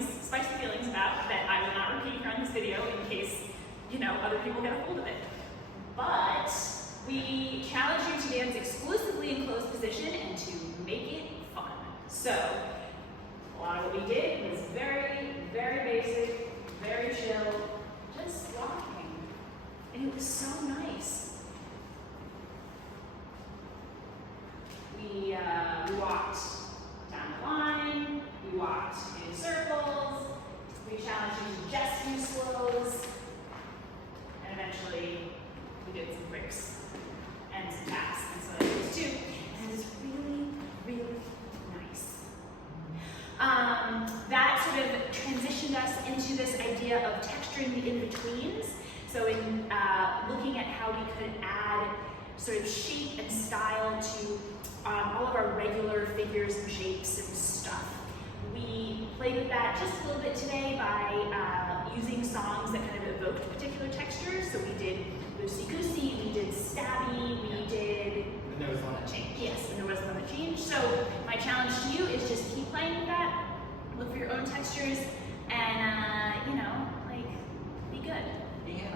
spicy feelings about that I will not repeat here on this video in case, other people get a hold of it. But we challenge you to dance exclusively in closed position and to make it fun. So, a lot of what we did was very, very basic, very chill, just walking. And it was so nice. We walked down the line, we walked in circles, we challenged you to just do slows, and eventually we did some breaks and some taps, and so that was too. And it was really, really nice. That sort of transitioned us into this idea of texturing the in-betweens. So in looking at how we could add sort of shape and style to all of our regular figures and shapes and stuff. We played with that just a little bit today by using songs that kind of evoked particular textures. So we did Loosey Goosey, we did Stabby, we did... And there was one that changed. Yes, and there was one that changed. So my challenge to you is just keep playing with that, look for your own textures, and be good. Yeah.